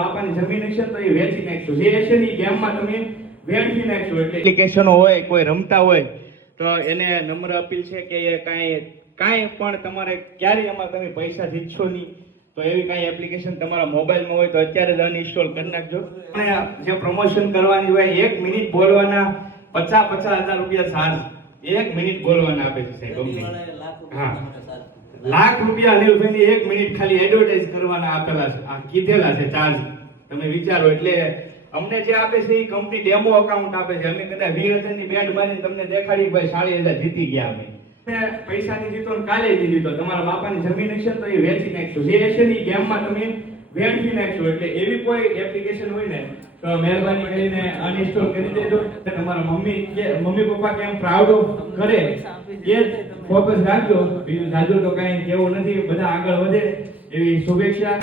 બાપાની જમીન હશે તો એ વેચી નાખશો, જે હશે ને એ ગેમમાં તમે વેડફી નાખશો. એટલે એપ્લિકેશનો હોય, કોઈ રમતા હોય તો એને નમ્ર અપીલ છે કે એ કાંઈ પણ તમારે ક્યારેય એમાં તમે પૈસા જીતશો નહીં. તો એવી કાંઈ એપ્લિકેશન તમારા મોબાઈલમાં હોય તો અત્યારે જ અનઇન્સ્ટોલ કરી નાખજો. અને જે પ્રમોશન કરવાની હોય 1 મિનિટ બોલવાના 50,000 રૂપિયા ચાર્જ, 1 મિનિટ બોલવાના આપે છે સાહેબ કંપની. હા, લાખ રૂપિયા અનિલભાઈની 1 મિનિટ ખાલી એડવર્ટાઇઝ કરવાના આપેલા છે, આ કીધેલા છે ચાર્જ. તમે વિચારો, એટલે અમને જે આપે છે એ કંપની ડેમો અકાઉન્ટ આપે છે. અમે કદાચ 20,000 ની બેડ મારીને તમને દેખાડી ભાઈ 40,000 જીતી ગયા અમે. પૈસાની જીતો ને કાલે જ જીતો. તમારા બાપાની જમીન હશે તો એ વેચી નાખશો, જે હશે ને એ ગેમમાં તમે વેડફી નાખશો. એટલે એવી કોઈ એપ્લિકેશન હોય ને તો મહેરબાની કરીને અનઇન્સ્ટોલ કરી દેજો. તમારા મમ્મી પપ્પા કેમ પ્રાઉડ કરે એ જ ફોકસ રાખજો. બીજું જાજુ તો કાંઈ કેવું નથી. બધા આગળ વધે એવી શુભેચ્છા.